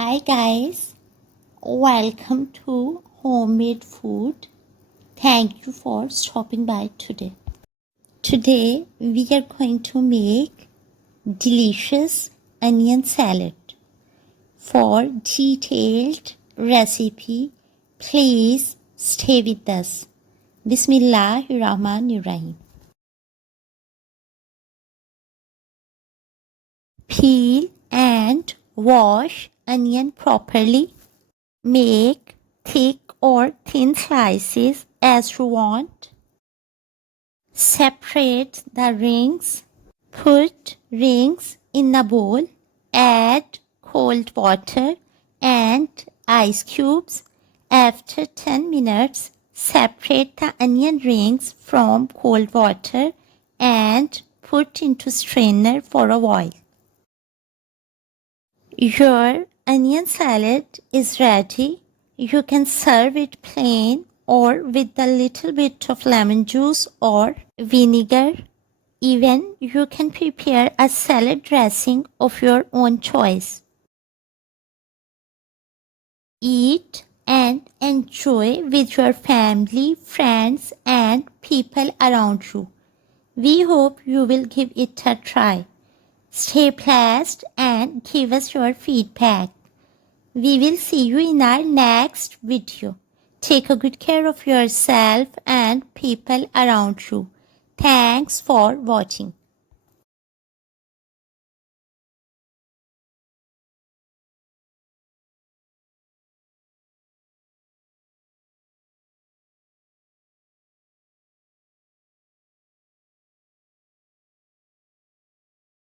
Hi guys, welcome to Homemade Food. Thank you for stopping by today. Today we are going to make delicious onion salad. For detailed recipe, please stay with us. Bismillahirrahmanirrahim. Peel and wash onion properly. Make thick or thin slices as you want. Separate the rings. Put rings in a bowl. Add cold water and ice cubes. After 10 minutes, separate the onion rings from cold water and put into strainer for a while. Your onion salad is ready. You can serve it plain or with a little bit of lemon juice or vinegar. Even you can prepare a salad dressing of your own choice. Eat and enjoy with your family, friends, and people around you. We hope you will give it a try. Stay blessed and give us your feedback. We will see you in our next video. Take a good care of yourself and people around you. Thanks for watching.